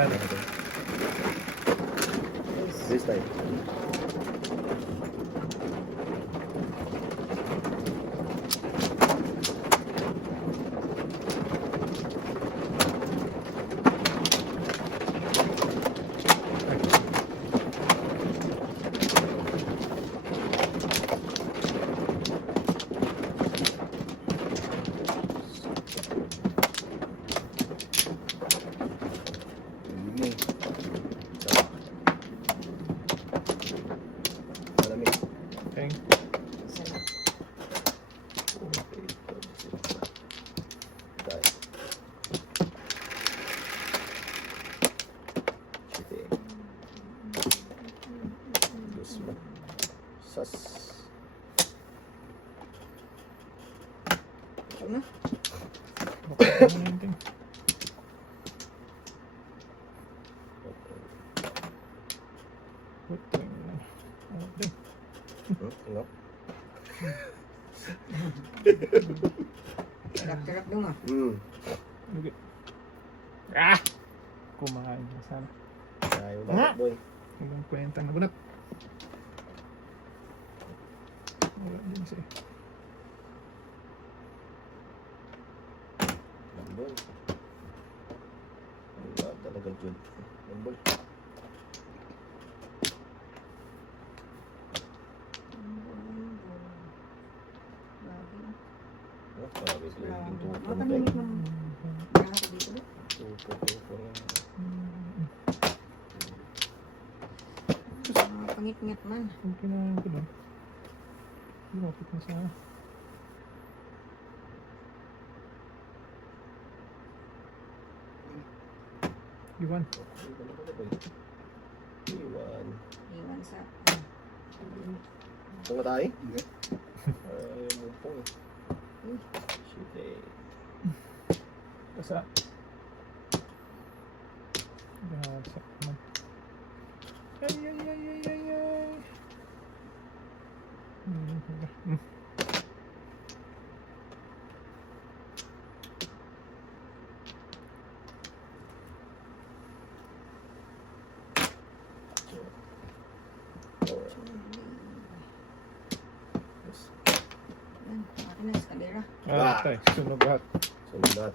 Agad. This time. Malamig. Okay. Tayo. Sige. Dos mo. Sas. Ito na. Okay. Ano? Sarap-sarap dong ah. Okay. Ah! Kumakain na sana. Ayaw na, boy. Ibang kwenta na bunat. Wala din siya. Boy. Wala talaga dyan. Boy. Sabi ko yung tupo na tayo. Mapanimik ng lahat dito. Tupo yan. Pangit-ngit man. Ang kinain ko doon. Lumapit na sa... Iwan. Iwan. Iwan sa... Ito nga tayo? Hindi. Ayaw mo po eh. Shit eh. Basa. Basa naman. Ay, ay, ay, ay, ay, ay. Yan, akin na eskalera. Tay, sunog lahat. Sunod lahat.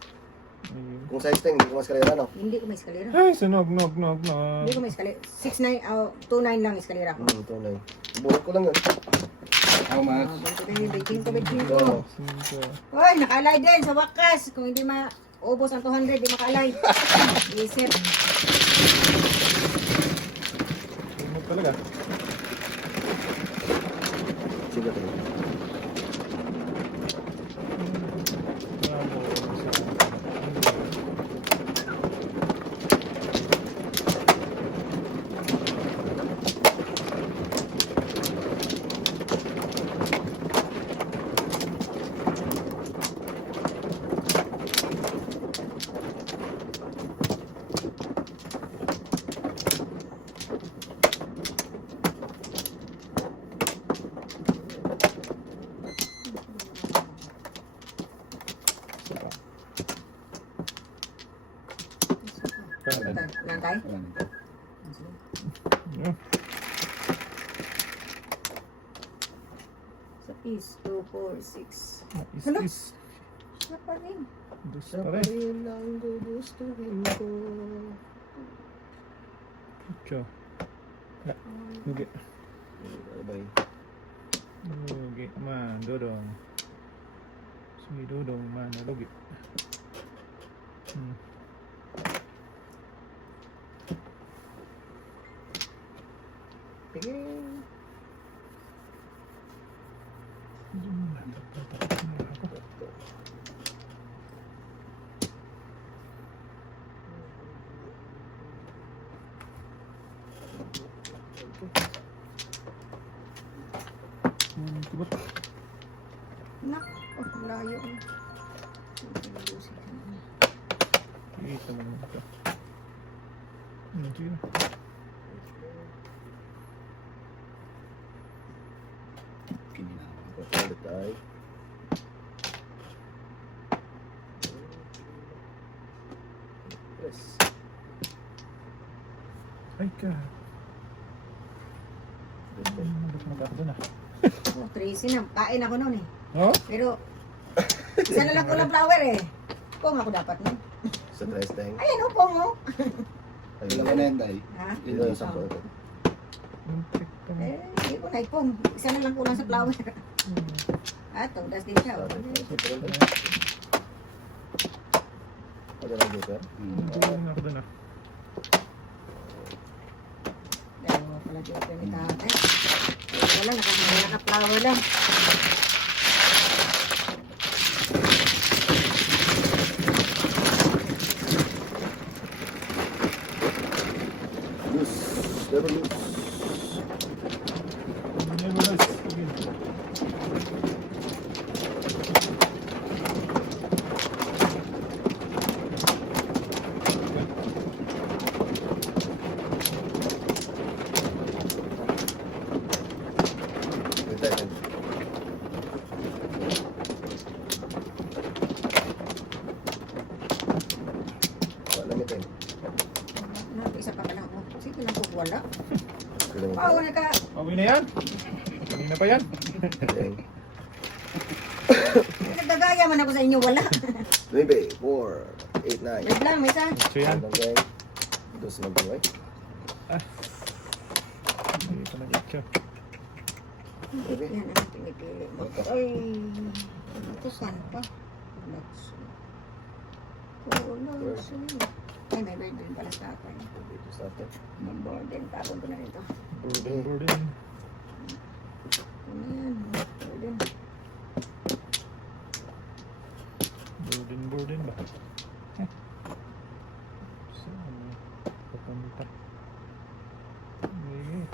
Ayun. Kung size 10, hindi ko mas kalera, no? Hindi ko may eskalera. Ay, sunog, nog. Hindi ko may eskalera. 6'9", 2'9 lang eskalera ko. Ito na yun. Buhat ko lang yun. How much? Baking ko. Oo. Cinco. Hoy, nakaalay din sa wakas. Kung hindi maubos ang 200, di makaalay. Isip. Sunog talaga. Sige tayo. Bravo. Nantay? Yeah. Sa piece, 2, 4, 6. Is Hello? this? Siya pa rin. Dus Siya pa pa rin. rin ang gugustuhin ko. Ocho. Lugi. Ano ba yun? Lugi. Man, dodong. Si dodong, man, lugi. Tingin. Tibot. Nak, oh, layo. Kita mo ito. Sige. Ulit tayo. Press. Ay ka. Ba't ako doon ah? Oh, 13 na. Kain ako noon eh. Oh? Pero, isa na lang kulang flower eh. Pong ako dapat no? Sa tres teng. Ayan o, pong o. Ilan ka na yan, Day? Ha? Dito yung sakto ito. Muntik pa. Eh, hindi ko na ipong. Isa na lang kulang sa flower. Ah, tudas din siya. Oh. Ano lang dito? Hindi ako doon ah. Dalawa pala dito ni tatay. Wala, naka-flower lang. Loose. Never loose. Never lost. Sige. Good time. Wala mitin. Isa pa lang ako. Sige lang kung wala. Kailan mo Wow, naka... Pauwi na yan? Kanina pa yan? Teng. Nagdagaya man ako sa inyo, wala. 9, 4, 8, 9. Wait lang, may isa. So yan. Teng. Dos mag-away. Hindi ko nag-get siya. Yan ang pinipili mo. Ay, ito saan pa? Let's see. Oh, let's see. Ay, may bird din pala sa akin. Dito sa atin. May board din. Tapon ko na rin ito. Burden. Ano yan? Board din. Burden ba? Saan? Papunta. Hindi.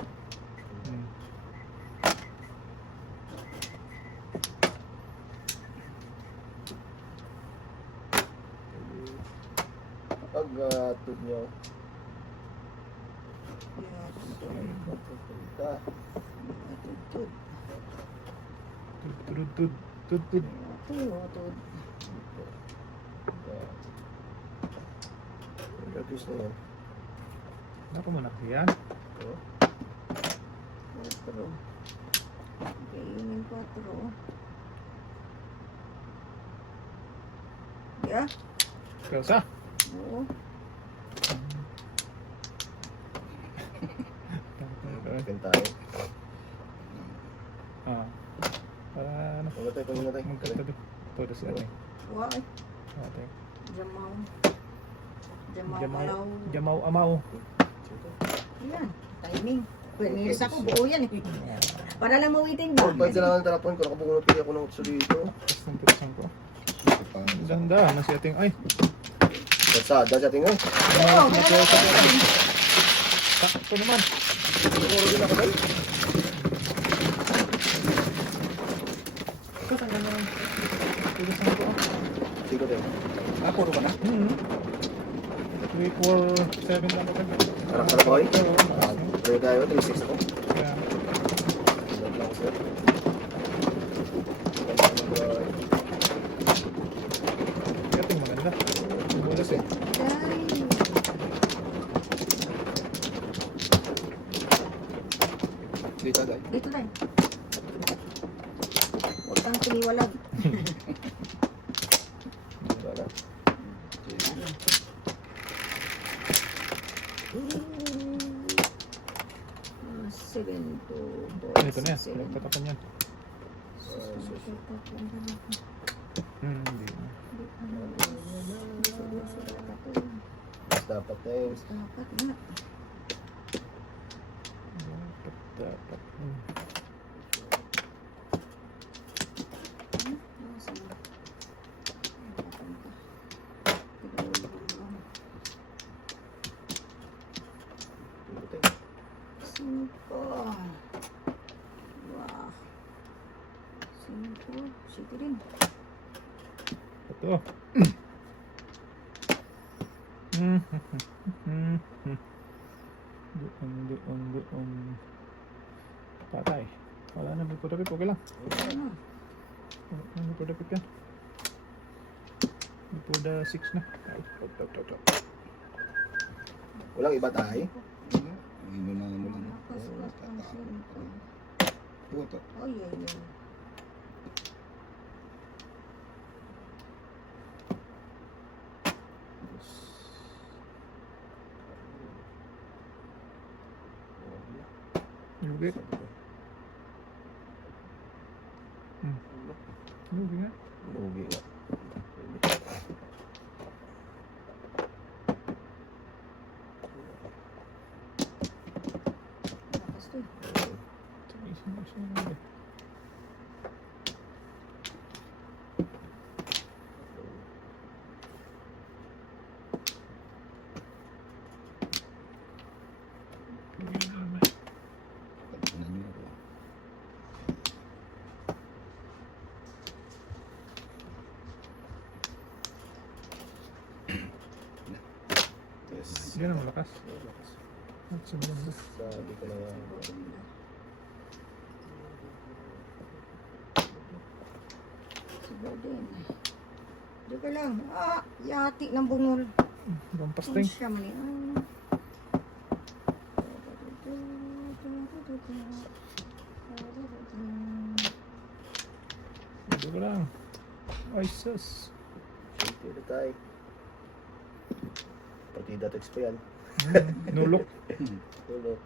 Pag tut nyo. Punta. Tud. Reduce na yan. Ako muna. Yan. Oh. 4. Kainin 4. Yeah? Kausa. Oo. Akin tayo. Ah. Para ano? Mamatay pa muna tayo. Magkatabi. Todo si ate. Why? Ate. Jamaw. Jamaw Jamaw. alaw. Jamaw amaw. Yan. Timing. Pwede ako. Buo yan eh. Para lang mawiting ba? Pag kailangan tarapon ko, nakabunod pili ako ng utso dito. Tapos ng putasan ko. Ganda. Nasi ating ay. Dasada sa tingin. Oo, meron ako. Sakto naman. Siguro din ako tayo. Ito tanggal naman. Putasan ko. Siko tayo. Puro ka na? 3, 4, 7 lang ako. Harap ka na boy. Pero tayo, 3-6 ako. Kaya, Sunod lang ako sir. ating maganda. Bulas eh. Dito, Day. Dito tayo. Huwag kang tiniwalag. Wala. 7 to 4. Ito na yan. Patapan yan. Hindi na. Mas dapat na yun. Dapat nga. Dapat. Dito tayo. 5. Wow. 5. Sige rin. Ito. Doon. Patay. Wala na, may pudapit. Okay lang. Ano? May pudapit yan. May puda 6 na. Walang iba tayo. Puto. Ay, ay, ay. Lugi. Lugi nga. Lugi nga. Lakas to eh. Pagpunan niyo ako. Yes. Yan ang malakas. At sa banda. Sabi ko na nga. Siguro din. Di ka lang. Ah, yati ng bungol. Bampas Ang ting. siya man eh. Dito ko lang. Ay, sus. Dito tayo. Partida text pa yan. Nulok. Tulog.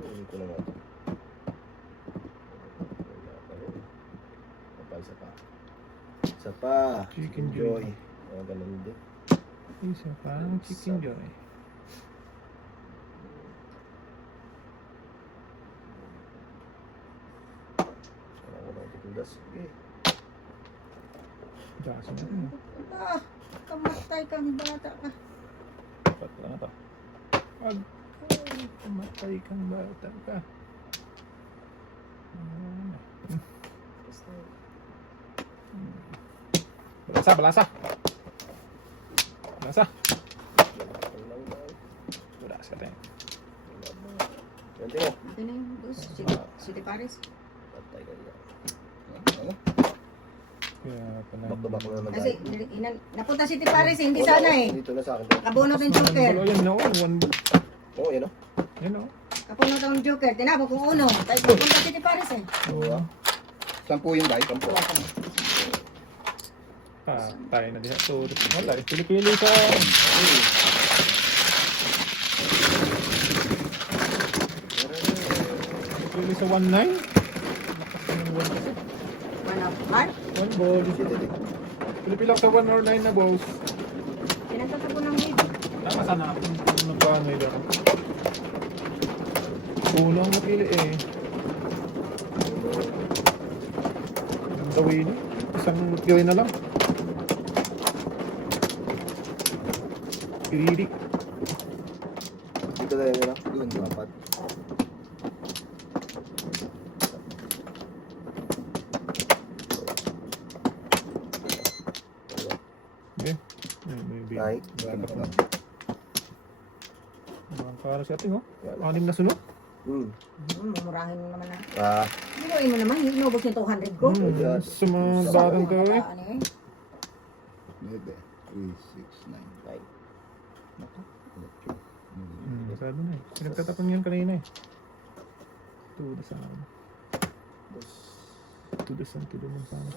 Ulit ko na nga. Wala pa rin. Isa pa. Isa pa. Chicken Joy. joy. Mga ganun din. Isa pang chicken joy. Wala ko na tikundas. Sige. Dasa na rin. Ah, kamatay kang bata ka. Dapat lang ito. Pag pumatay kang bata ka. Balasa, balasa. Balasa. Balasa tayo. Ganti mo. Ito na yung dos. City Paris. Patay ka dyan. Ano? Kaya pala. Back to back na naman Kasi tayo. napunta City Paris, hindi Wala, sana oh. eh. Dito na sa akin. Kabunot ng Joker. Wala yan, no? One. Oo, yan o. Yan, no? Kabunot ng Joker. Tinapos kong uno. Tapos napunta City Paris eh. Oo. Sampu yung dahil. Kampo. Tayo na diha. So, wala. Pili-pili sa... Pili sa 1-9. One of heart. One ball. Pili-pili ako sa 1 or 9 na balls. Pinagtatapo ng baby. Tama sana ako. Kung nagpaano yun. Uno ang napili eh. Ang gawin eh. Isang gawin na lang. Piridik. Dito tayo yun o. Doon. Apat. Okay. Maybe. Ay. Wala pa. Ang para sa ating oh. Anim na sunod. Mumurahin mo naman na. Ah. Binuin mo naman. Inubos yung 200 ko. Sa mga batang to eh. Ano eh. 9, 3, 6, 9. Ay. Naku. Masyado na eh. Pinagtatapon yan kanina eh. Tudasan. Tudasan sana.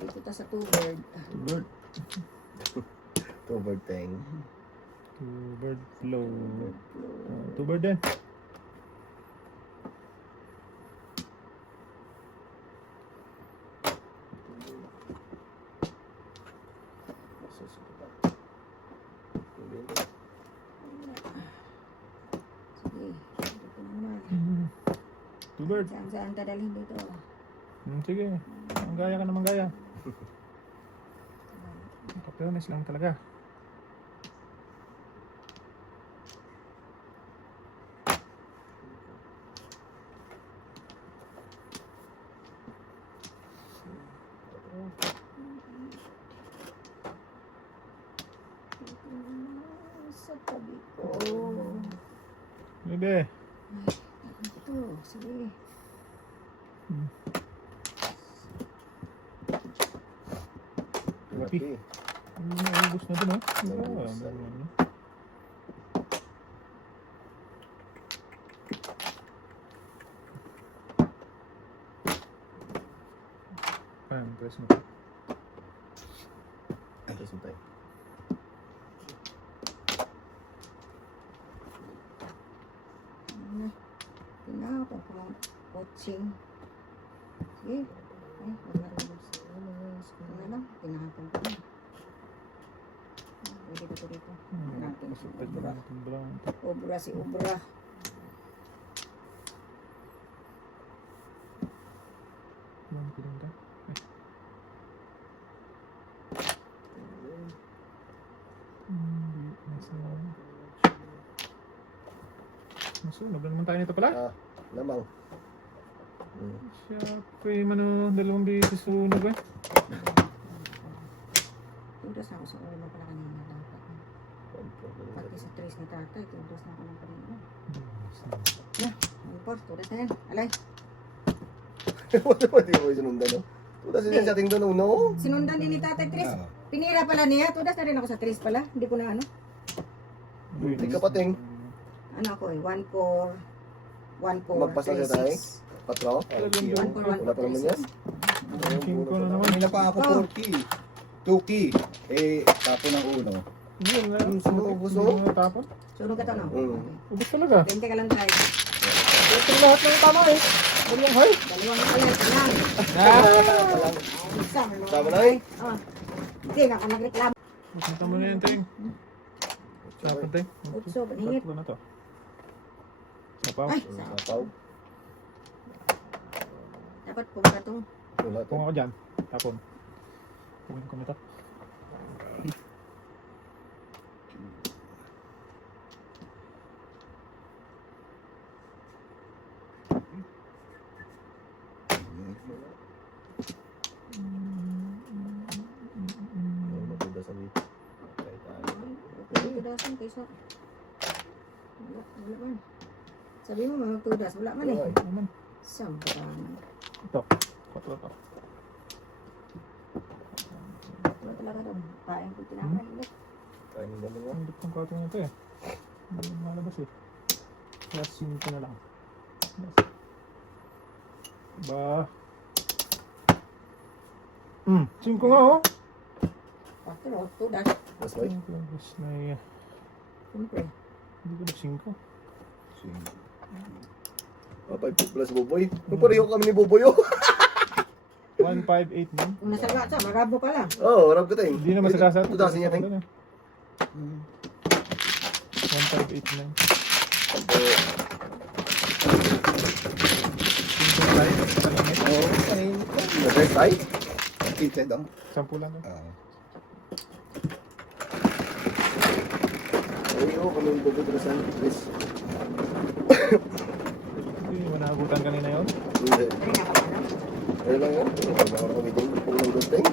Dito ta sa two-bird. Bird. Two bird thing. Two bird flow. Two bird din. Sige, dito naman. Two bird. Saan dadalhin dito? Sige. Ang gaya ka naman gaya. Kapeones lang talaga. Sa tabi ko. Bebe. Ito, sige. Laki. Naubos na din, oh. Naubos na. Press mo. Press mo tayo. Tinapon ko ng coaching. Sige. Ay, wag na rin. Ano na lang, tinapon ko na. Pwede ko dito. Natin. Masupad na natin brown. Ubra si Ubra. Brown ko din tayo. Masunog na naman tayo nito pala. Ah, lamang. Siya po yung ano, 2 beses sunog eh. Tudas na ako sa ulo pala kanina dapat. Pati sa trace ni tatay, tudas na ako ng kanina. Ano po, tudas na yan. Alay. Hindi ko sinundan, no? Tudas din sa ating doon, no? Sinundan din ni tatay Tris. Ah. Pinira pala niya. Tudas na rin ako sa Tris pala. Hindi ko na ano. Hindi ka pating. Ano ako eh, 1-4. 1-4. Magpasa siya tayo? 4? Wala pa naman yan. 5 na naman. Kanina pa ako 4 2 eh, tapo ng uno. Yun na. Sunog, gusto? Hindi mo natapon. Sunog ka to, no? Mm. Okay. Ubus talaga. 20 ka lang tayo. Ito lahat ng tama eh. Walang hay. Dalawang ko yan. Ilan? Isa. Tama na eh. Ah. Hindi, naka nagreklamo. Punta mo na yan, Teng. Tapon, Teng. Utso, paningit. Tatlo na to. Sapaw. Ay, Sapaw. dapat pumunta itong Wala to. Kung ako dyan. Tapon. Kumin ko nito. Maganda sa dito. Kahit ano. tudasan kaysa wala man. Sabi mo magtudas, wala man eh. Ay. Naman. Sambaran. Ito. 4 to. Wala talaga doon. Paeng ko tinapay ulit. Kain mo naman. Ang dito ng 4 na ito eh. Hindi mo malabas eh. Plus 5 na lang. Ba. 5 nga oh. Patro, tudas. Mas right? Plus na eh. Siyempre. Hindi ko na 5. Ah, 5 plus Boboy. Pareho kami ni Boboy, oh. 1, 5, 8, 9. Kung nasaga siya, magabo pala. Oo, harap ka tayo. Hindi na masagasa. Tudasin niya, Teng. 1, 5, 8, 9. Oo, ay. Nag-right tayo? Kita daw. 10 lang. Ay, oo, kami ni Boboy tudasan. Please. Hindi mo naabutan kanina yun. Hindi. Ay, nakapala. Ano lang yan? Ano lang kami din? Kung nang gusteng.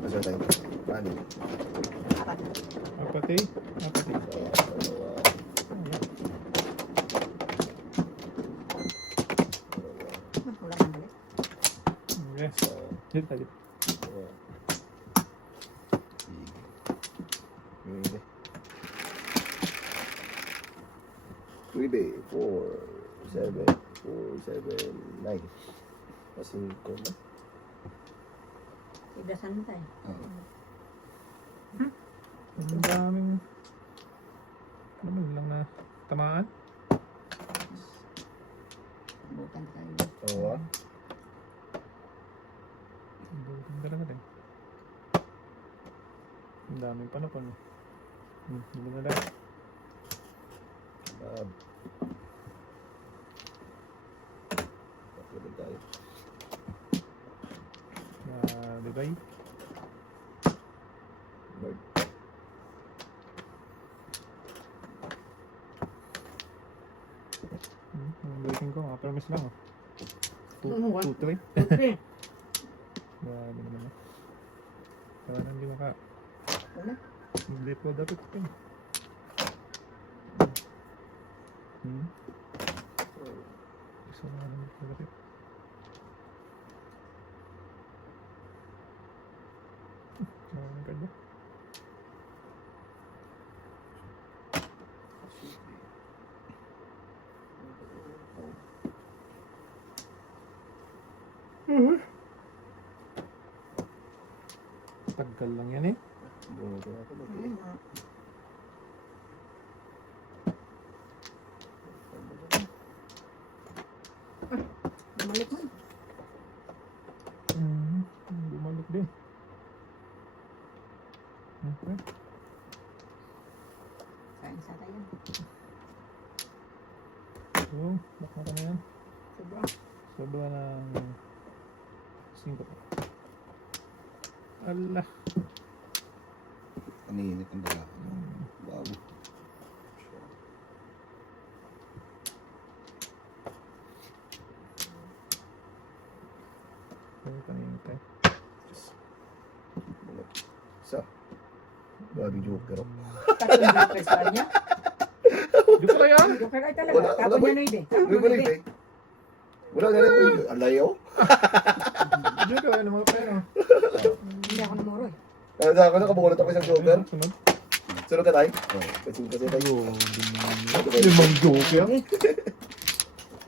Masa tayo? Paano? Apati. Apati. Wala man ulit. Yes. Dito tayo. Three 4, 7, 4, 7, 9. Kasing ko na. Tudasan mo tayo. Ang daming... Ano mo lang na tamaan? Butan tayo. Oo, ah. Bukan talaga din. Ang daming panapon. Hindi na lang. Tatlo din tayo. Divide. Bird. Ang breaking ko. Promise lang. Oh. 2, 3. Okay. Grabe naman na. Parang hindi maka... Ano? Hindi po dapat ito. Gusto mo naman ito dapat. Maraming kanya. Tagal lang yan eh. Buti na ako. Ayun, ah. Bumalik mo. Bumalik din. Okay. Sayang sa tayo. So, baka na yan. Sobra. Sobra ng 5. Allah. Kaninit ang dala. Bago. Pwede kanina tayo. Isa. Grabe joker. Tatlong joker sa kanya. Di ko na yan! Joker ay talaga. Wala, Tapos wala, niya na May balik eh. Wala na rin. Alayo. Di ko na mga pera. Hindi ako namuro eh. Sa ako nakabukulot ako isang joker. Sunod. Sunod ka tayo. Kasi tayo. Limang joker.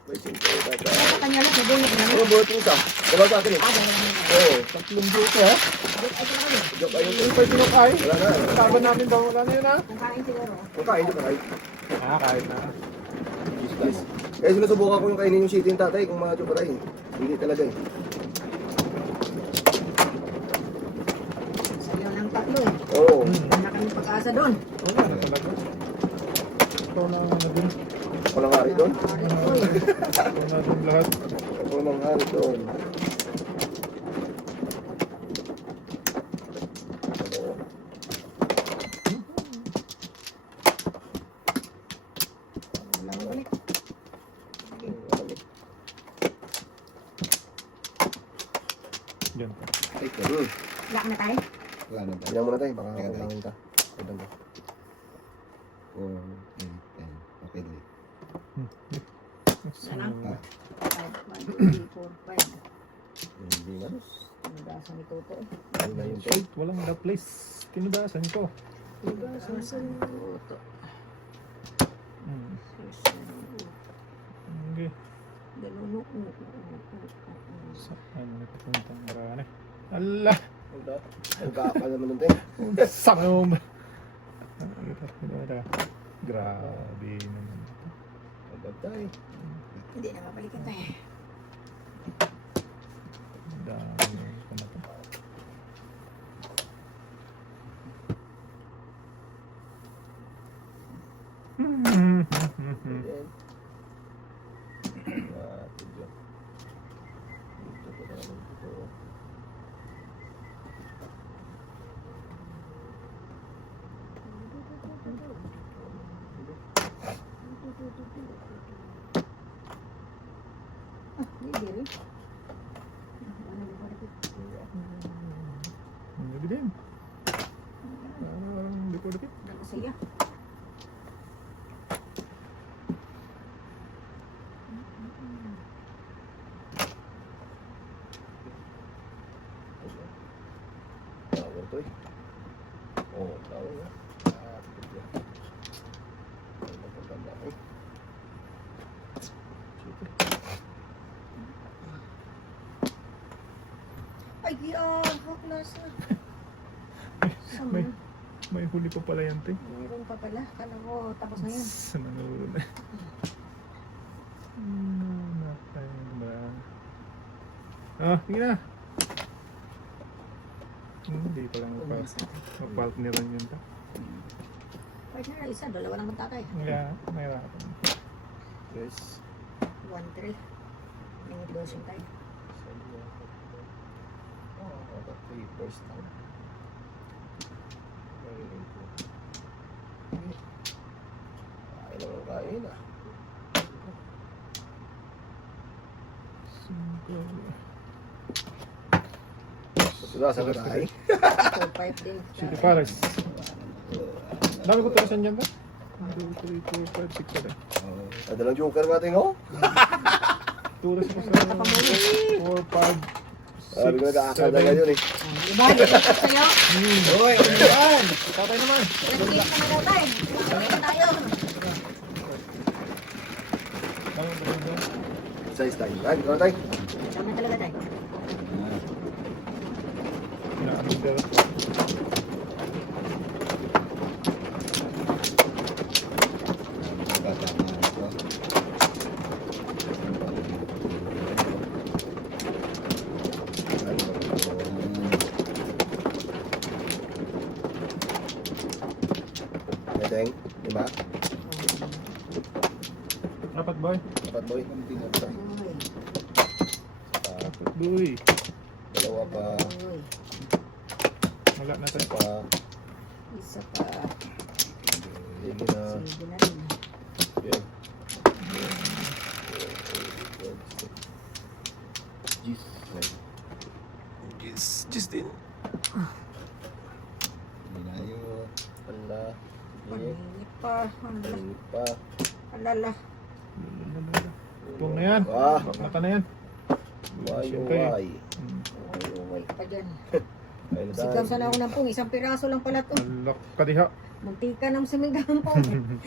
Kasi tayo. Sa kanya lang, nabunod na. Ano buhat yung isa? Dalawa sa akin eh. Dalawa na. Oo. Tatlong joker ha? Ay, talaga yun. Joke ayun. Yung pa pinakain. Wala na. Laban namin daw. Wala na yun ha? Kung kain siguro. Kung kain ka tayo. Kahit na. Eh sinusubukan ko yung kainin yung shit yung tatay kung mga joke tayo. Hindi talaga eh. Sayo ng tatlo eh. Oo. Wala na kami pag-asa doon. Wala na talaga. Ikaw na ano din. Ako nang hari doon. Ari ko eh. Ikaw na din lahat. Ako nang hari doon. Wala mo balik. Diyan. Ay, pero. Wala na tayo. Wala na tayo. Tingnan muna tayo. Baka Tingnan tayo. kailangan ka. Tignan ko. 4, 8, 10. Okay, dali. Wala na. So, 5, 1, 2, 3, 4, 5. Hindi na. Nagdasa ni Toto eh. Ano na yun? shit, walang the place. Tinudasan ko. Nagdasa ni Toto. Okay. Daluno. Saan nagpuntang marami? Allah! Nagkaka naman nun tayo. Sangom! Grabe naman. Agad tayo. Hindi na mabalikan tayo. Dami ko na to. Ayan. Ah, tudyo. Dito ko na naman dito. Hindi rin. Hindi din. Parang dikit-dikit. Sige. Tower to eh. Oo, tower na. Ah, tudyo. Ay, magpaganda eh. Ay, baklas na. Sama. May huli pa pala yan, te. Mayroon pa pala. Kala ko, tapos na yan. Nanalo na. Tingin na. Hindi pa lang mag-partneran yun ta. Pwede na isa, dalawa lang magtatay. Kaya, mahirapan. Yes. 1-3. Minute dosing tayo. Oh, ito. 3 first time. Kain naman kain ah. Sudah sa katay. 4-5 din. City Palace. Dami ko tirasan dyan ba? 2, 3, 4, 5, 6, 7. Ada lang joker natin, oh. Turas ko sa 4, 5, Sabi ko 6, nag-aakala 7. ngayon, eh. Diba? Dito sa'yo. Hoy, ano yan? Tatay naman. Nag-click ka na daw tayo. Nag-click tayo. Dami ko tirasan. Size tayo. Ay, ikaw na tayo. Tama talaga tayo. Inaamig daw. Neteng, 5. Apat boy. 4 boy. Uy. Apat boy. Dalawa pa. Uy. Wala na Isa tayo. pa. Isa pa. Sige na. Sige na rin. Yan. Just din. Ala. Paningit pa. Ini pa. Alala. Tuwang na yan. Ah. Baknata na yan. Siyempre. Why? Uy pa dyan. Ayun na Sigaw tayo. sana ako ng pung. Isang piraso lang pala to. Alak ka diha. Muntika ng sumigaw po.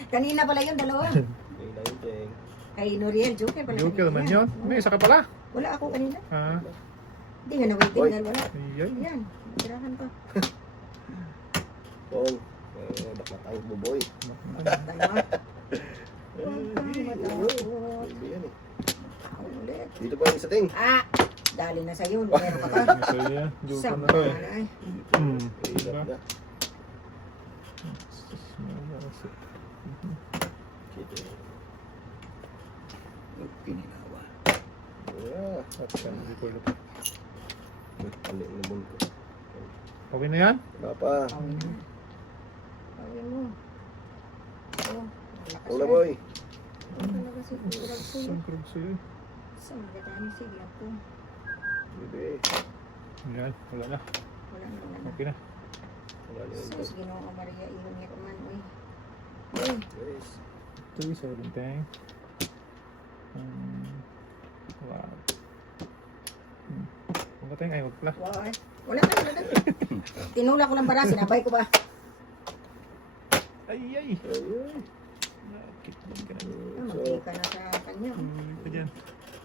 Kanina pala yun, dalawa. Ayun na yun, Teng. Kay Noriel, joker pala. Joker man kanina. yun. May isa ka pala. Wala ako kanina. Ha? Hindi nga na-waiting Oy. dahil wala. Ayan. Yan, tirahan pa. Tong. Nakatang mo, boy. Dalawa. Huwag kang matakot. Hindi yan, eh. Ulit. Dito pa yung isa, Teng. Ah! Dali na sa'yo. Meron ka pa. So yan. Joker Sama na to ka eh. na ay. Hmm. Hirap na. Sige. Pininawa. Yeah. At yan. Hindi ko ulit. Ano yung namun ko? Okay na yan? Wala pa. Awin mo. Awin mo. Oh, malakas Wala, yan. boy. Ano talaga si Kurag sa'yo? Isang krog sa'yo. Saan magkatani? Sige ako. Hindi. Yan. Wala na. Wala na, wala na. Okay na. Wala na yun. Sus, Ginoo Maria, ihon niya kaman. Uy. Uy. Yes. 3, 17. Wow. Kung ka tayong ayaw pala. Wala. Wala na, wala na. Tinula ko lang para, sinabay ko ba? Ay, ay. Ayun. Nakit din ka na. Ah, magkika na sa kanya. Huli ka dyan.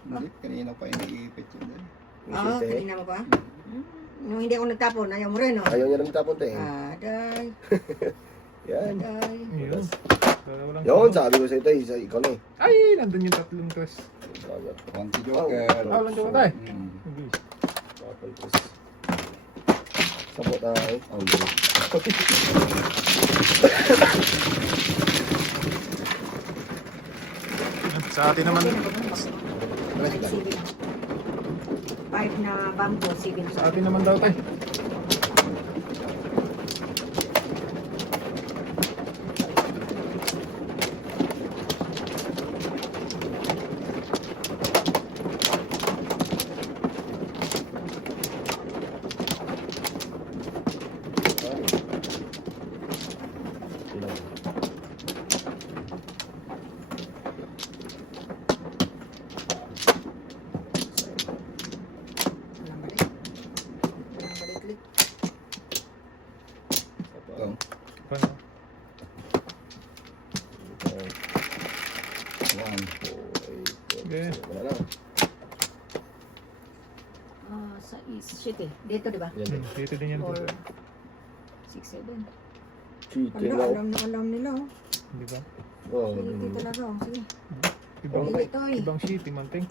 Hindi, kanina pa iniipit yun. Ah, kanina mo ba? Nung hindi ako nagtapon, ayaw mo rin, no? Ayaw niya lang tapon, Teng. Aday, Yan. aday. Yun. Walang Yun, sabi ko sa'yo, Teng. Ikaw na, eh. Ay, nandun yung tatlong tres. Bagal. Konti joker. Ah, walang joker tayo. Mm. Hindi. Bagal, Tess. Sabot tayo. Oh, good. Sa atin naman, Sige na. 5 na bamboo, sige na. sa atin naman daw tayo. Walang balik. Walang balik-lik. Ito. Paano? One. Okay. Wala na. Ah, sa shit eh. Dito, di ba? Yan, Dito din yan. 4, 6, 7. cheating, Wala, oh. alam na alam nila, oh. Di ba? Oh, Sige talaga, oh. Sige. Ibang, Hindi ito, eh. ibang sheet, manting.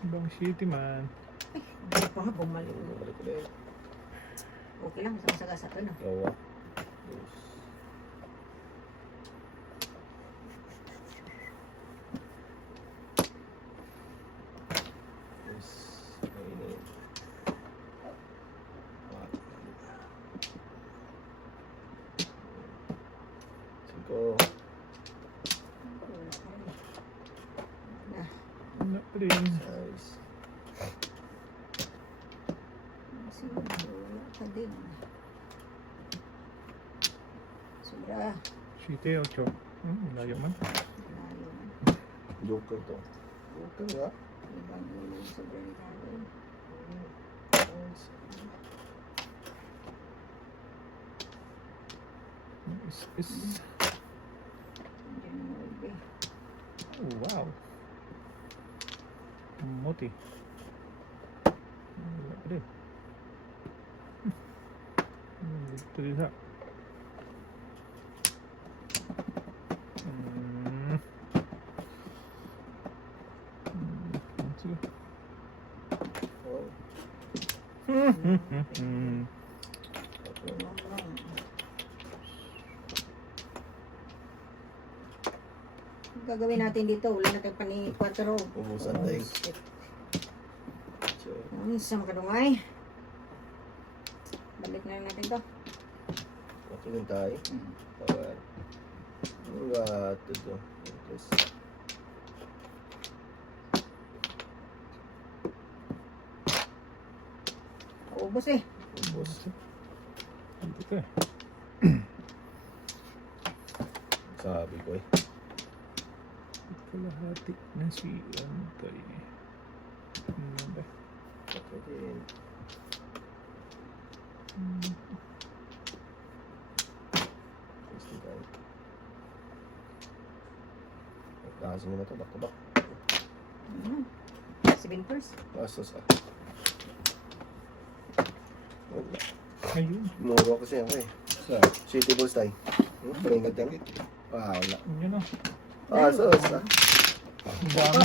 Ibang sheet, man. Balik pa nga, bumalik. balik ulit. Okay lang, isang sagasa to, no? Dalawa. Yes. Mainit. Cinco. rin. Nice. Sige, wala ka din. Sobra. 7, 8. Layo man. Layo man. Joker to. Joker nga. Ibang ulo sobra ni Carol. Nice. Is. Diyan mo ibe. Oh, wow. Moti. Wala pa din. Dito din sa. Sige. Oh. Tulong lang. Ang gagawin natin dito, wala natin pa ni 4. Ubusan tayo. So, Ang isang kadungay. Balik na lang natin to. okay din tayo. Tawad. Ang ito to. Yes. Ubus eh. Ubus. Dito ka. Sabi ko eh. Kalahati na si Antay. Ano ba? Okay din. Gusto tayo. Kasi naman ito. Back-to-back. 7 first. Pasos ah. Wala. Ayun. Muro kasi ako eh. City Bulls tayo. Paringgat tayo. Wala. Yun na. Pasos ah. Ang dami.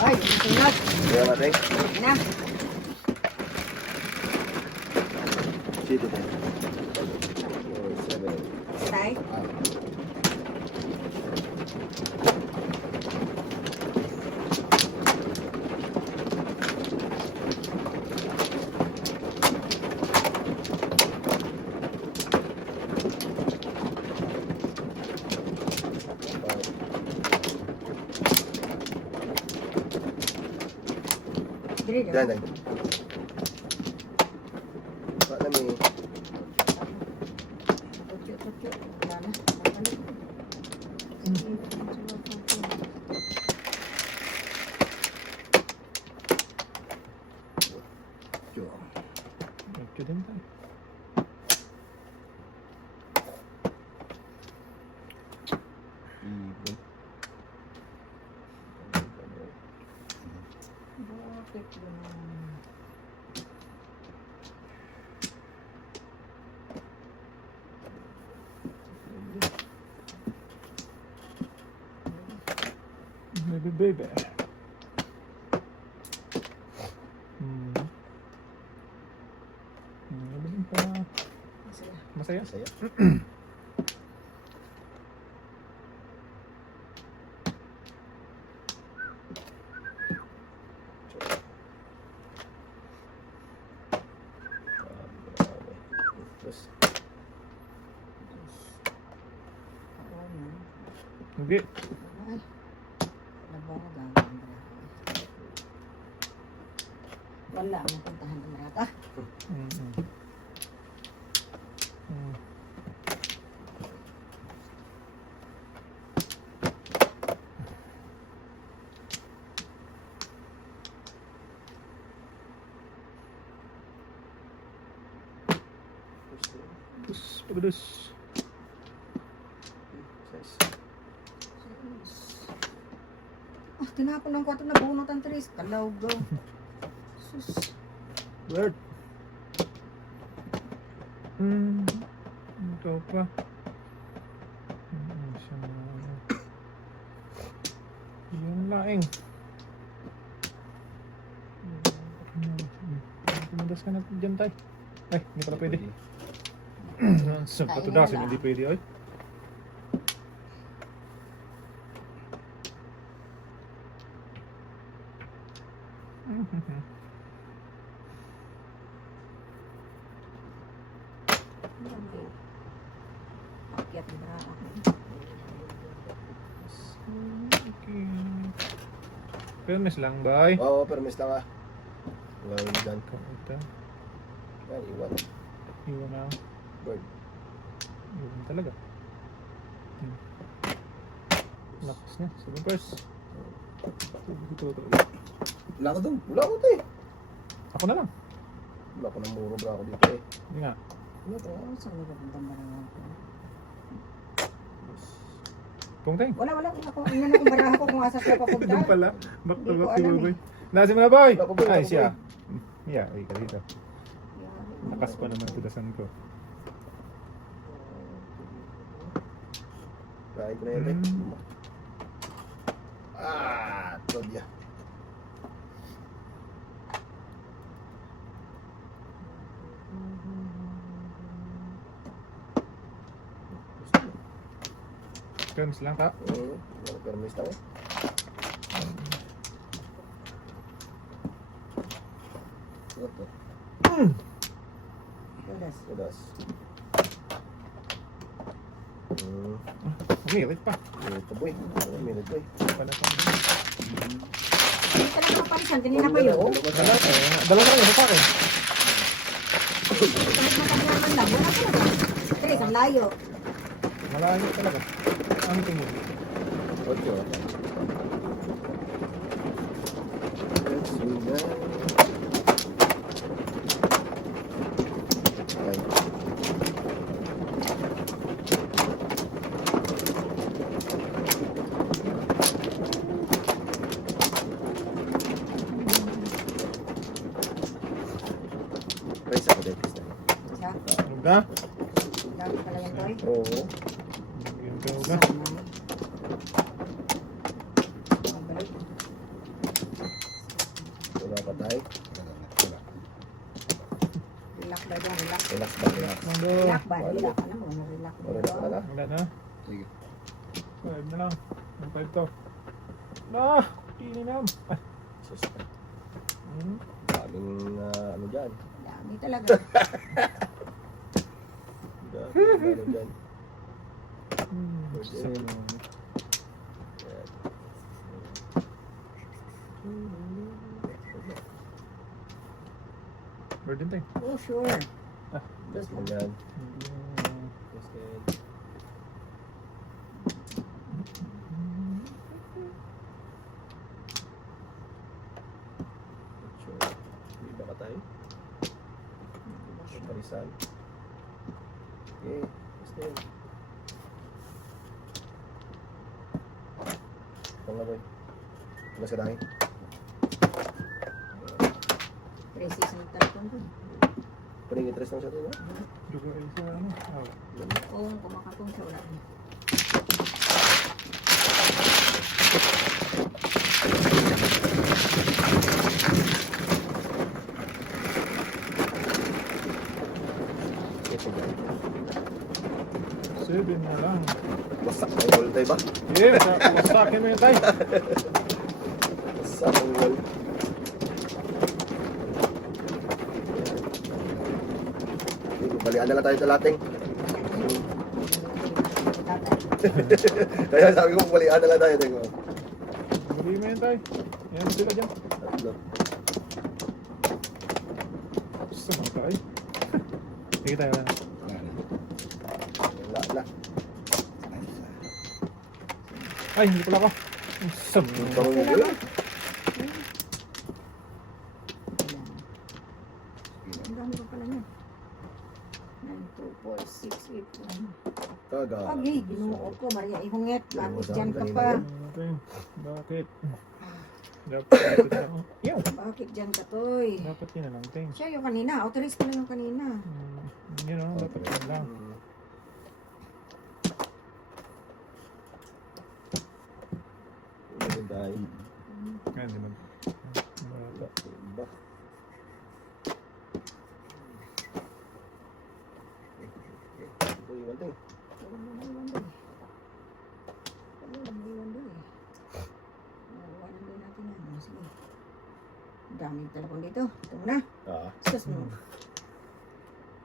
Ay, sunod. Kaya natin. Na. City tayo. 4, 7. Tay. Ah. Dili Dan, daw. dan. Pak namin. Tutyo. Wala na. Balik. Jo. Medyo din tayo. Ibon. Bakit ganun? Baby, baby. Nagaling pa. Masaya. Masaya? Saya. Terus. Oo na. Hindi. Ay. Labaw na gagawin na. Wala ang napuntahan ng rata. Terus, pagdados. Ah, tinapon ng 4 na bunot ang 3. Kalaw go. Sus. Word. Ikaw pa. Yung laing. Pumundas ka na dyan, tay. Ay, hindi pala pwede. Sa patudasin, hindi pwede, ay. Akyat na ako. Okay. Permis lang, bay. Oo, permis lang ah. Wala dyan. Ito. Yan, iwan. Iwan na. Bird. Iwan talaga. Lakas niya. 7 pairs. Ito. Wala ko doon. Wala ko tayo. Ako na lang. Wala ko ng muro bra ako dito eh. Hindi nga. Wala to. Oh, saan nagpunta ba naman ako? Pungteng. Wala. Ako, ano na kung barahan ko kung asa sila papunta. Doon pala. Back to Hindi ko back si alam Boy. Nasi mo na, boy! Wala ko, boy. Ay, Wala ko, siya. boy. Yeah, ay ka dito. Lakas pa naman tudasan ko. Kahit na yun eh. Hmm. Ah, Claudia. Permis lang, ka. Wala permis lang eh. Ito. Tulas. Tudas. Umilit pa. Ito boy. Minute boy. Pala pa. Hindi ka lang kapalisan. Kanina pa yun. Dalawa na yun sa akin. Kahit matagyaman lang. Wala talaga. Tres, ang layo. Malayo talaga. Ano tingin? 8. Let's do that. Okay. Raise ako din, Krista. Isa. Tulog na? Dami pala yan, Toy. Oo. Yung tulog na. Mabalik. Wala pa tayo. Relax ba dyan? Relax. Relax ba? Relax. Mando. Relax ba? Relax ka na mo. Relax ba? Relax ka na. Wala na. Sige. 5 na lang. Ang 5 to. Ah! Tini na. Ah. Sus. Hmm. Daming ano dyan. Dami talaga. Daming ano dyan. Sa Yan. Burden tayo. Oh, sure. Just lang yan. Just yan. Sure. Iba ka tayo. Parisan. Okay. Just yan. Ito nga boy. Tumas ka dahil. Precis ang talpon ko. Paring interest lang siya doon. Dugo ay sa ano. Ah. Kung kumakatong siya, wala. Ito dyan. 7 na lang. Wasak ang wall tayo ba? Yes! Wasakin mo yun tayo. Wasak ang wall. Balian na lang tayo sa lating. Kaya sabi ko, balian na lang tayo. Tingnan mo. Buli mo yun tayo. Yan sila dyan. Tatlo. Gusto mo tayo. Sige tayo na. Wala. Ay, hindi pala ako. Sab. Parang yun. Ang dami ko pala niya. 9, 2, 4, 6, 8, 1. Kaga. Pagi, ginuo ko, Maria Ihunget. Bakit dyan ka pa? Okay. Bakit? Dapat na ako. Yaw! Bakit dyan ka, Toy? Dapat yun na lang, ting. Siya yung kanina. Authorize ko na yung kanina. Yun o, dapat yun lang. Ano tayo? Kaya hindi mag... Ba? Ito yung ting. Daming telepon dito. Ito na. Ah. Sus mo.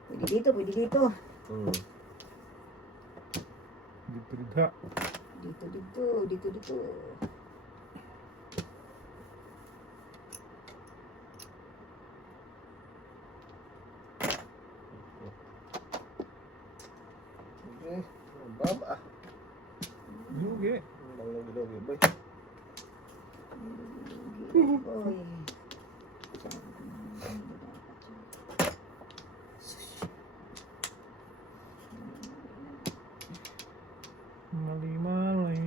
Pwede dito, pwede dito. Hmm. Dito rin ha. Dito. Okay. Baba. Lugi. Ang lagi-lagi, boy. Oy. Mali-malay.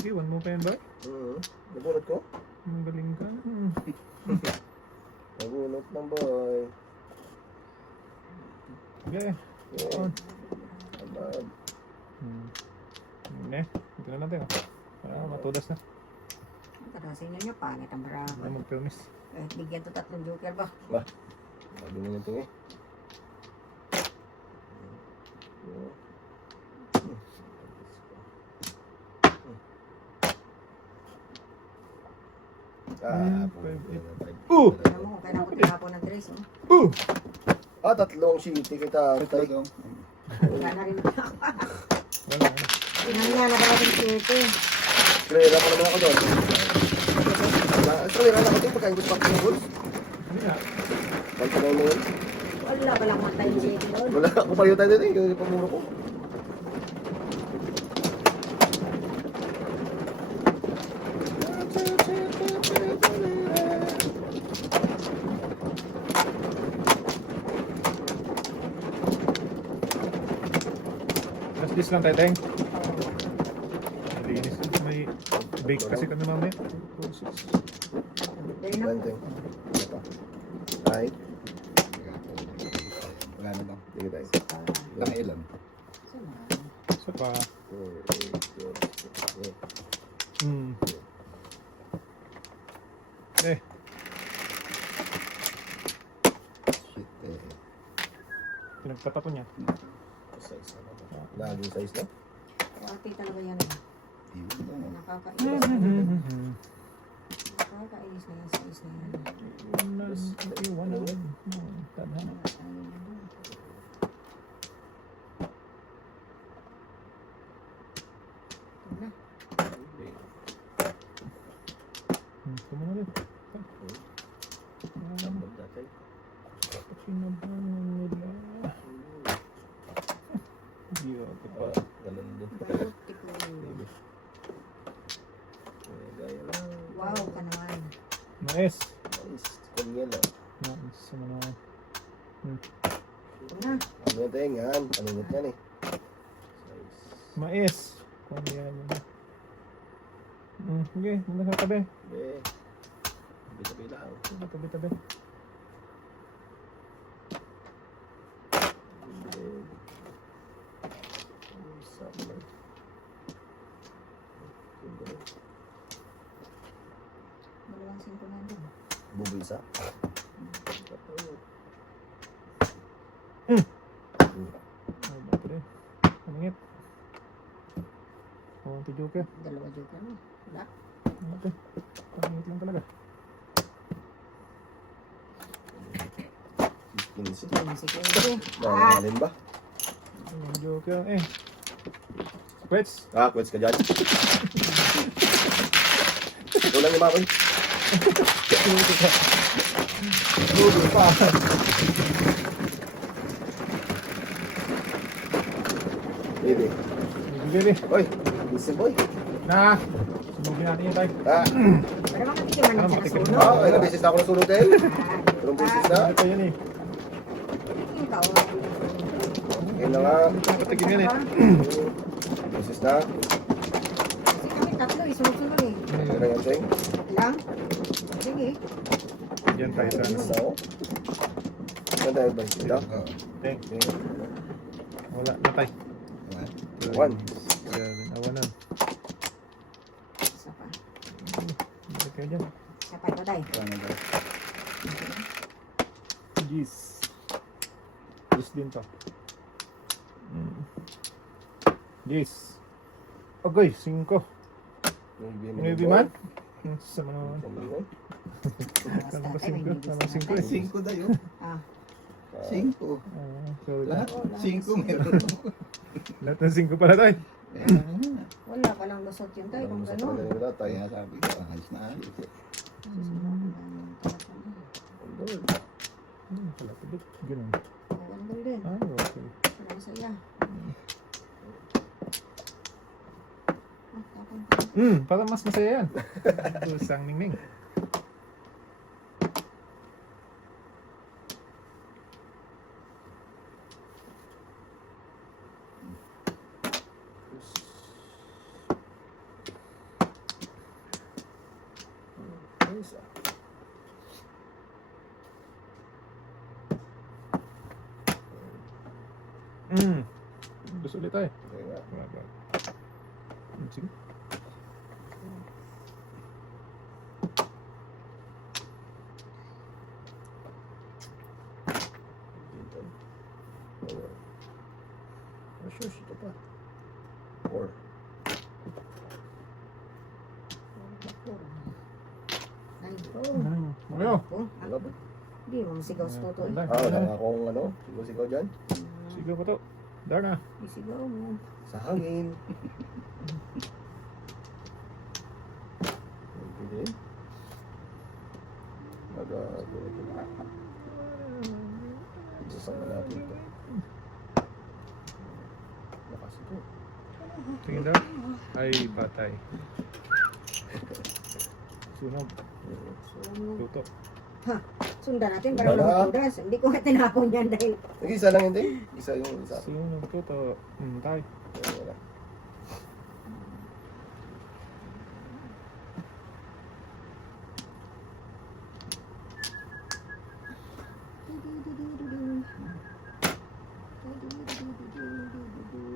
Iwan mo pa yan, boy? Nabunot ko? Ang galing ka. Nabunot ng boy. Okay. Yeah. On. Abab. Ito na natin. Para matudas na. Tatasin nyo, pangit ang barako. Para mag-permis. Bigyan to 3 joker ba? Sabi na natin eh. Ooh! Alam mo, kailangan ko tinapon ng dress, oh. Tatlong city kita. Wala na rin. Wala. Tinangya na ba natin city? Clear ako naman ako doon. Clear ako doon pagkain ko sa pagkakulus. Hindi nga. Pagkanaw mo yun. Wala, walang matay yung city doon. Wala ako payo tayo din eh. Yung pamuro ko. Last dish lang tayo, Teng. Linis. May bake kasi kami mamaya. Dahil na. Ganting. Ay. Wala na bang? Sige tayo. Lang ilan? Isa pa. 4, 8, 7, 8. Eh, Shit eh. pinagtatapon niya. Size na ba? Laging size na? Wati talaga yan. Yun lang. Nakakainis. Nakakainis na yung size na yan. Iwan na rin. Tadhana. Kumana rin. Sabag dati. Sinabahan nila. Ganun din. Gaya lang. Wow, ka naman. Nice. Nice. Kanya lang. Nice. Ano naman. Ito na. Ano yung tayong yan? Panunod yan eh. Size. Mais. Kung yan yun. Okay, nasa tabi. Okay. Tabi-tabi lang. Tabi-tabi. Dalawang 5 na doon. Bubulsa. Ay, ba't rin? Maningit. Oh, anti-joker. Dalawa joker mo. Wala. Okay. Maningit lang talaga. 15. Sige. Mahalin ba? Ang joker. Eh. Quits. Quits ka dyan. Ito lang yung makoy. Bubul pa. Baby. Bibili. Oy, busy boy. Na. Sunugin natin yung tayo. Pero makatikiman Ano, na siya makatikim na na? sunog. Ilang beses na ako nasulog tayo. Ilang beses na. Ah, Ito yun eh. ikaw. Yan na nga. Patikim yan eh. Beses na. Kasi kami tatlo eh, sunod-sunod eh. Kaya yan, Cheng. Lang? Sige. Yan tayo sa ano. Beses na ako. Saan tayo ba? Sila? Oo. Thank you. Wala na tayo. One. 1. 7. Awanan. Isa pa. Balik kayo dyan. Isa pa ito tayo. Wala na ba? Jeez. Jeez din to. Jeez. Okay, 5. Maybe man? Sa mga Pamilya. Tama Basta, ay, 5. may Tama nabis 5. na. 5 tayo. Ah, 5. Sorry. Lahat? Wala. 5 meron. Lahat ng 5 pala tayo. wala palang lusot yun tayo kung Sa gano'n. pala nila tayo. Kaya sabi ko, ayos na ayos. Pala tulit. Ganun. Magandang din. Okay. Parang saya. Ah, tapon. Parang mas masaya yan. Pusang ningning. Isa. Gusto ulit tayo. Okay nga. Wala. Sige. Dito. Four. Oh, sure, ito pa. 4. Ay, Mayo. oh. Wala ba? Hindi mo masigaw sa toto eh. Wala akong ano. Sigaw-sigaw dyan. Sige pa to. Darna. Isigaw mo. Sa hangin. Pwede. Sasama natin ito. Lakas ito. Tingin daw. Ay, patay. Sunog. Tuto. Sundan natin para Wala. walang kudas. Hindi ko nga tinapon yan dahil Nag-isa lang hindi. Isa yung isa. Sunog tuto. Tayo. Wala.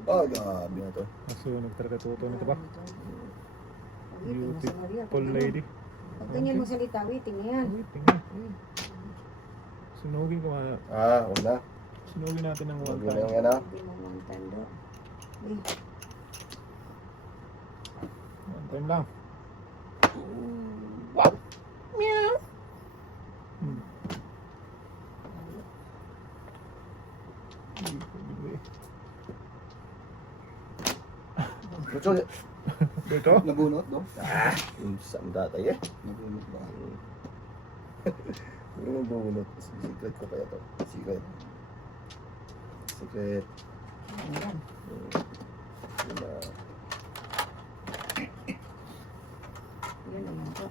Oh, grabe na to. Nasunog talaga tuto nito ba? Beautiful Beautiful lady. Pag ganyan mo salita, waiting na yan. Uy, tingnan. Sunugin ko nga. Una. Sunugin natin ng Huwag one mo na time. yung ano. Hindi mo man tando. Eh, One time lang. Hmm. Hindi ko bigay. Lucho. Dito? Nabunot, no? Yung saan tatay eh. Nabunot ba? Yung bunot. Secret ko kaya to. Secret. Secret. ayan. Diba? Yun naman po.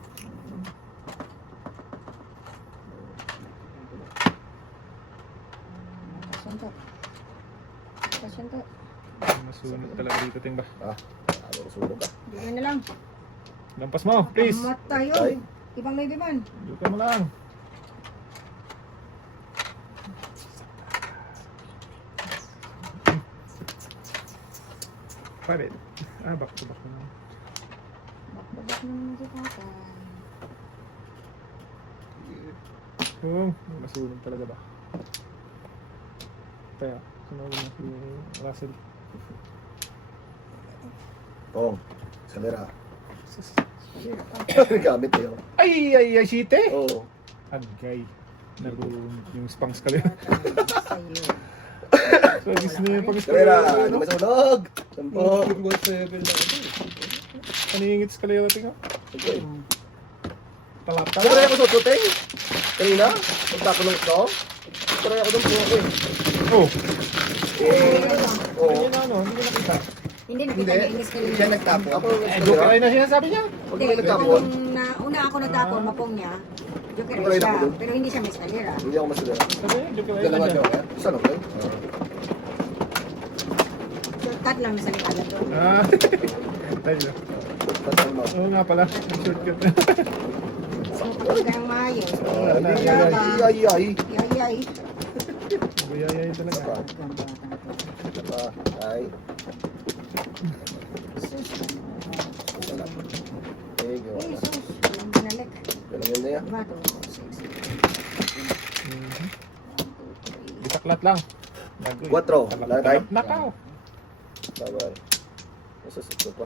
Pasyento. Pasyento. Masunog talaga dito, ting ba? Ano sunog ka? Bigyan na lang. Lampas mo, please. Matay Ay. yun. Ibang may biman. Dito mo lang. Pare. Back to back na. Bakbabak na naman si tatay. Masunog talaga ba? Kaya, sunogin mo si Russell. Tong. Salera. Sus. Gamit yun. Ay, site! Oo. Agay. Naroon yung spangs ka lang. Sa'yo. So, gusto niya yung pang-spray. Salera. Hindi masunog. Sampok. Paningit sa kalera, tinga. Okay. Talata. Turay ako sa tuting. Kanina. Pagtakulong ko. Turay ako doon po ako eh. Oh, Oo. hindi na ano, hindi ko nakita. Hindi nakita Hindi. niya English Siya kanina. nagtapo. Ako Joker ay na sinasabi niya. Huwag Hindi, mo nagtapon. una ako nagtapon, mapong niya. Joker Joker ay siya, nakulog. pero hindi siya may eskalera. Hindi ako masalera. Sabi niya, Joker ay na Dalawa dyan. joker. Isa lang kayo. Shortcut lang sa likala to. Tayo. Tatang mo. Oo nga pala, ang shortcut. Kapag kang maayos. Ay, ay, ay. Yay. Buyayay talaga. Diba? Ay. Wala. Eh, gawa na. Jesus, walang binalik. Ganun yun na yan. Diba to? Bisaklat lang. Lagoy. Quatro. Talak- Lahat tayo? Nakaw. Bye-bye. Nasa sakto pa.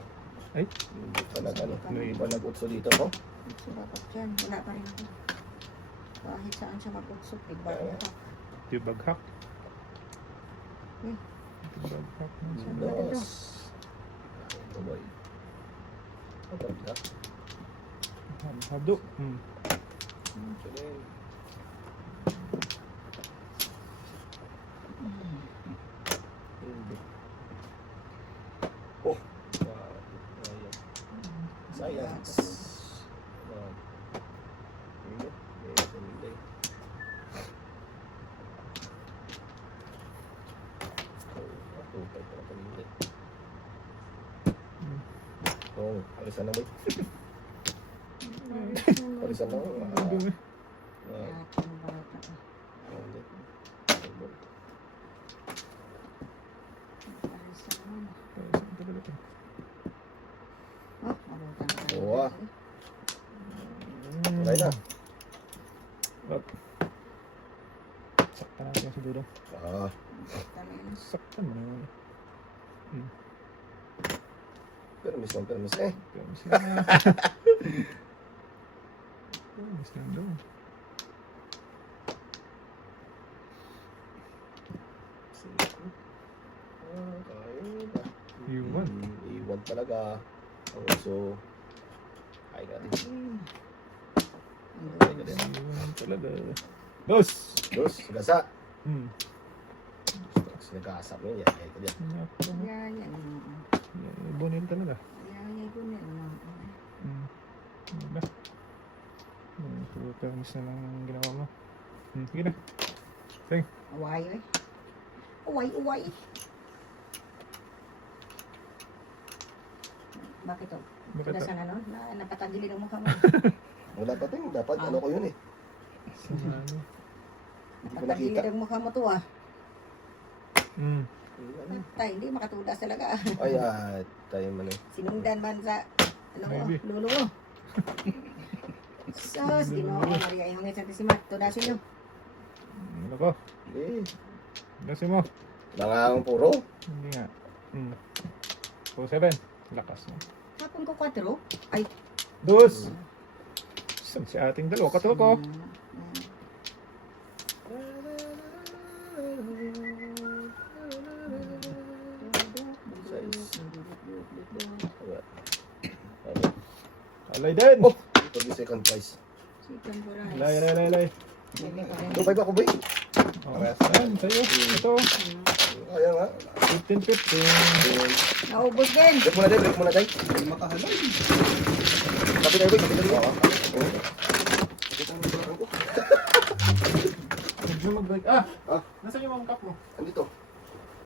Ay, Hindi pa ano. May Hindi pa nag-utso dito, no? So, dapat yan. Wala pa rin ako. Kahit saan siya mag-uksok, igbagak. tibagak. Hmm. Tibagak. Dos. Ito boy. Ito ka. Hado. Ito din. Hindi. Oh. Science. Hindi. Hindi. Tutay pa na hindi. Oh, alisan na boy. Alisan na. Dumi. Ating bata. Hindi. Alisan. Saan talaga to? Oh, mabutan ka. Oo, ah. Okay na. Up. Saktan natin sa dulo. Ah, Tamis. Saktan mo na yun. permis lang, permis eh. Permis na. Permis lang daw. Iwan. Iwan talaga. So, ay natin. Ay natin. Iwan talaga. Dos! Dos, gasa. Gusto. Sinagkasap mo yan. Ay, kaya. Nako. Yayan. Bonil talaga. Yayan ko na. Diba? Puro permis na lang ang ginawa mo. Sige na. Uway eh. Uway. Bakit to? Bakit Sila to? sana no? Napatagilid ang mukha mo. Wala pa tayo. Dapat ano ko yun eh. Sama ano? Hindi ko Napatagilid nakita. ang mukha mo to ah. Mm. Tay, hindi makatudas talaga. Ay, tayo man eh. Sinundan man sa ano mo, Maybe. lulo mo. Sos, Ginoo Maria, yung Santissimat, tudasin nyo. Ano ko? Hindi. Kasi mo. Nangang puro. Hindi nga. 7. Lakas mo. Hapon ko 4. Ay. Dos! Saan si ating dalawa? Kato ko. Alay din! Oh! Ito yung second prize. Second prize. Alay. Ito, 5 ako ba eh? Oh, yan, sa'yo. Ito. Kaya nga. 15-15. Naubos din. Break muna tayo. Hindi makahalay. Kapi tayo, boy. Kapi tayo. Medyo mag-break. Nasaan yung mga cup mo? Andito.